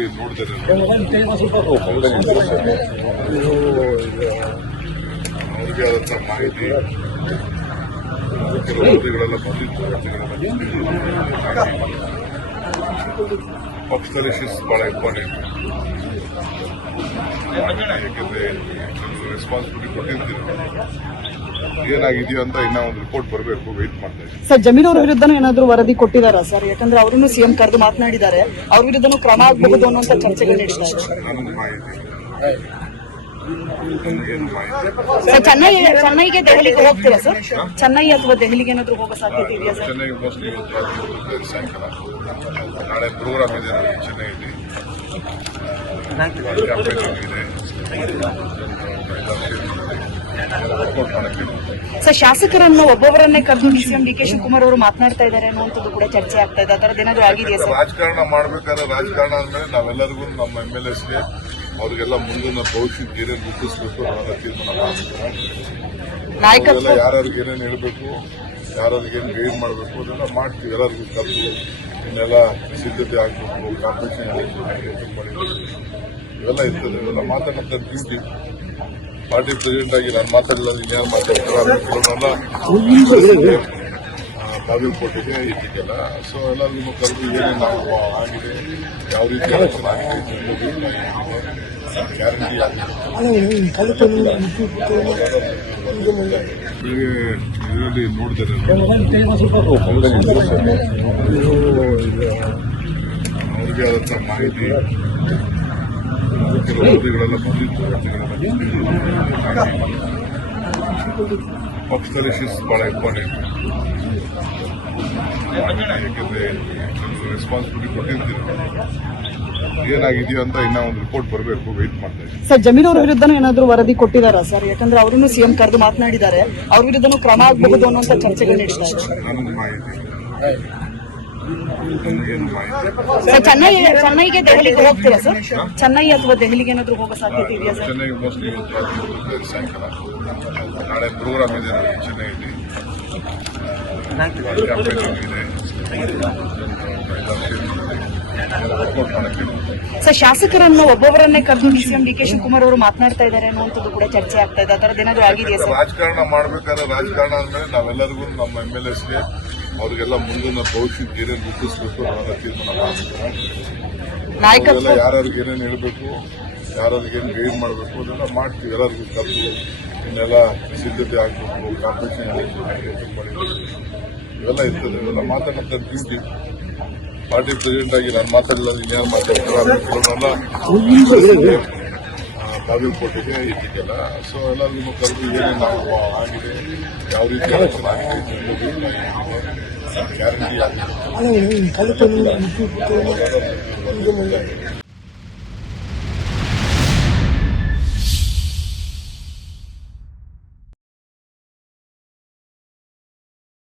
ಇದರಲ್ಲಿ ನೋಡ್ತೇನೆ ಅವ್ರಿಗೆ ಆದಂಥ ಮಾಹಿತಿ ಕೆಲವು ವರದಿಗಳೆಲ್ಲ ಬಂದಿತ್ತು. ಪಕ್ಷದಲ್ಲಿ ಶಿಸ್ತು ಬಹಳ ಇಂಪಾರ್ಟೆಂಟ್. ಯಾಕೆಂದ್ರೆ ರೆಸ್ಪಾನ್ಸಿಬಿಲಿಟಿ ಕೊಟ್ಟಿರ್ತೀರ, ಏನಾಗಿದೆಯೋ ಅಂತ ಇನ್ನೂ ಒಂದು ರಿಪೋರ್ಟ್ ಬರಬೇಕು, ವೆಯ್ಟ್ ಮಾಡ್ತಾ ಇದ್ದೀವಿ. ಸರ್, ಜಮೀರ್ ಅವ್ರ ವಿರುದ್ಧನೂ ಏನಾದ್ರು ವರದಿ ಕೊಟ್ಟಿದಾರಾ ಸರ್? ಯಾಕಂದ್ರೆ ಅವರನ್ನು ಸಿಎಂ ಕರೆದು ಮಾತನಾಡಿದ್ದಾರೆ, ಅವ್ರ ವಿರುದ್ಧನೂ ಕ್ರಮ ಆಗಬಹುದು ಅನ್ನುವಂತ ಚರ್ಚೆಗಳು ನಡೀತಾರೆ. ನನಗೆ ಮಾಹಿತಿ ಸರ್, ಚೆನ್ನೈಗೆ ದೆಹಲಿಗೆ ಹೋಗ್ತೀರಾ ಸರ್? ಚೆನ್ನೈ ಅಥವಾ ದೆಹಲಿಗೆ ಏನಾದ್ರು ಹೋಗೋ ಸಾಧ್ಯತೆ ಇದೆಯಾ ಸರ್? ಚೆನ್ನೈ ಮೋಸ್ಟ್ಲಿ ಇವತ್ತು ಸಾಯಂಕಾಲ, ನಾಳೆ ಪ್ರೋಗ್ರಾಮ್ ಇದೆ ನನಗೆ ಚೆನ್ನೈಯಲ್ಲಿ. ಸರ್, ಶಾಸಕರನ್ನ ಒಬ್ಬೊಬ್ಬರನ್ನೇ ಕರೆದು ಸಿಎಂ ಡಿ ಕೆ ಶಿವಕುಮಾರ್ ಅವರು ಮಾತನಾಡ್ತಾ ಇದ್ದಾರೆ ಅನ್ನುವಂಥದ್ದು ಕೂಡ ಚರ್ಚೆ ಆಗ್ತಾ ಇದೆ. ಅದರದ್ದು ಏನಾದ್ರು ಆಗಿದೆಯಾ ಸರ್? ರಾಜಕಾರಣ ಮಾಡ್ಬೇಕಾದ್ರೆ ರಾಜಕಾರಣ ಅಂದ್ಮೇಲೆ ನಾವೆಲ್ಲರಿಗೂ ನಮ್ಮ MLAsಗೆ ಅವ್ರಿಗೆಲ್ಲ ಮುಂದಿನ ಭವಿಷ್ಯಕ್ಕೆ ಏನೇನು ರೂಪಿಸಬೇಕು ಅನ್ನೋದ ತೀರ್ಮಾನ ಮಾಡಬೇಕು. ಯಾರ್ಯಾರಿಗೆ ಏನೇನು ಹೇಳಬೇಕು, ಯಾರ್ಯಾರಿಗೆ ಏನು ಗೈಡ್ ಮಾಡಬೇಕು ಅದೆಲ್ಲ ಮಾಡ್ತೀವಿ. ಎಲ್ಲರಿಗೂ ಕರೆದು ಇನ್ನೆಲ್ಲ ಸಿದ್ಧತೆ ಆಗಬೇಕು, ಕಾಂಪಿಟೇಷನ್ ಇವೆಲ್ಲ ಇರ್ತದೆ. ಇವೆಲ್ಲ ಮಾತಾಡೋಂಥ ಡ್ಯೂಟಿ. ಪಾರ್ಟಿ ಪ್ರೆಸಿಡೆಂಟ್ ಆಗಿ ನಾನು ಮಾತಾಡಲ್ಲ, ಇನ್ಯಾರು ಮಾತಾಡ್ತಾರೆ ಬಾಗಲಕೋಟೆಗೆ ಇದಕ್ಕೆಲ್ಲ. ಸೊ ಎಲ್ಲರಿಗೂ ಕರೆದು ಏನೇನು ಆಗಿದೆ, ಯಾವ ರೀತಿ ಎಲೆಕ್ಷನ್ ಆಗಿದೆ, ಗ್ಯಾರಂಟಿ ಆಗಿದೆ. ಇದರಲ್ಲಿ ನೋಡ್ತೇನೆ ಅವ್ರಿಗೆ ಆದಂಥ ಮಾಹಿತಿ ಕೆಲವು ವರದಿಗಳೆಲ್ಲ ಬಂದಿತ್ತು. ಪಕ್ಷದಲ್ಲಿ ಶಿಸ್ತು ಬಹಳ ಇಂಪಾರ್ಟೆಂಟ್. ಯಾಕೆಂದ್ರೆ ರೆಸ್ಪಾನ್ಸಿಬಿಲಿಟಿ ಕೊಟ್ಟಿರ್ತೀರ, ಏನಾಗಿದೆಯೋ ಅಂತ ಇನ್ನೂ ಒಂದು ರಿಪೋರ್ಟ್ ಬರಬೇಕು, ವೆಯ್ಟ್ ಮಾಡ್ತಾ ಇದ್ದೀವಿ. ಸರ್, ಜಮೀರ್ ಅವ್ರ ವಿರುದ್ಧನೂ ಏನಾದ್ರು ವರದಿ ಕೊಟ್ಟಿದಾರಾ ಸರ್? ಯಾಕಂದ್ರೆ ಅವರನ್ನು ಸಿಎಂ ಕರೆದು ಮಾತನಾಡಿದ್ದಾರೆ, ಅವ್ರ ವಿರುದ್ಧನೂ ಕ್ರಮ ಆಗಬಹುದು ಅನ್ನುವಂತ ಚರ್ಚೆಗಳು ನಡೀತಾರೆ. ನನಗೆ ಮಾಹಿತಿ ಸರ್, ಚೆನ್ನೈಗೆ ದೆಹಲಿಗೆ ಹೋಗ್ತೀರಾ ಸರ್? ಚೆನ್ನೈ ಅಥವಾ ದೆಹಲಿಗೆ ಏನಾದ್ರು ಹೋಗೋ ಸಾಧ್ಯತೆ ಇದೆಯಾ ಸರ್? ಚೆನ್ನೈ ಮೋಸ್ಟ್ಲಿ ಇವತ್ತು ಸಾಯಂಕಾಲ, ನಾಳೆ ಪ್ರೋಗ್ರಾಮ್ ಇದೆ ನನಗೆ ಚೆನ್ನೈಯಲ್ಲಿ. ಸರ್, ಶಾಸಕರನ್ನ ಒಬ್ಬೊಬ್ಬರನ್ನೇ ಕರೆದು ಸಿಎಂ ಡಿ ಕೆ ಶಿವಕುಮಾರ್ ಅವರು ಮಾತನಾಡ್ತಾ ಇದ್ದಾರೆ ಅನ್ನುವಂಥದ್ದು ಕೂಡ ಚರ್ಚೆ ಆಗ್ತಾ ಇದೆ. ಅದರದ್ದು ಏನಾದ್ರು ಆಗಿದೆಯಾ ಸರ್? ರಾಜಕಾರಣ ಮಾಡ್ಬೇಕಾದ್ರೆ ರಾಜಕಾರಣ ಅಂದ್ಮೇಲೆ ನಾವೆಲ್ಲರಿಗೂ ನಮ್ಮ MLAsಗೆ ಅವ್ರಿಗೆಲ್ಲ ಮುಂದಿನ ಭವಿಷ್ಯಕ್ಕೆ ಏನೇನು ರೂಪಿಸಬೇಕು ಅನ್ನೋದ ತೀರ್ಮಾನ ಮಾಡಬೇಕು. ಯಾರ್ಯಾರಿಗೆ ಏನೇನು ಹೇಳಬೇಕು, ಯಾರ್ಯಾರಿಗೆ ಏನು ಗೈಡ್ ಮಾಡಬೇಕು ಅದೆಲ್ಲ ಮಾಡ್ತೀವಿ. ಎಲ್ಲರಿಗೂ ಕರೆದು ಇನ್ನೆಲ್ಲ ಸಿದ್ಧತೆ ಆಗಬೇಕು, ಕಾಂಪಿಟೇಷನ್ ಇವೆಲ್ಲ ಇರ್ತದೆ. ಇವೆಲ್ಲ ಮಾತಾಡೋಂಥ ಡ್ಯೂಟಿ. ಪಾರ್ಟಿ ಪ್ರೆಸಿಡೆಂಟ್ ಆಗಿ ನಾನು ಮಾತಾಡಲ್ಲ, ಇನ್ಯಾರು ಮಾತಾಡ್ತಾರೆ ಬಾಗಲಕೋಟೆಗೆ ಇದಕ್ಕೆಲ್ಲ. ಸೊ ಎಲ್ಲರಿಗೂ ಕರೆದು ಏನೇನು ಆಗಿದೆ, ಯಾವ ರೀತಿ ಎಲೆಕ್ಷನ್ ಆಗಿದೆ, ಗ್ಯಾರಂಟಿ ಆಗಿದೆ.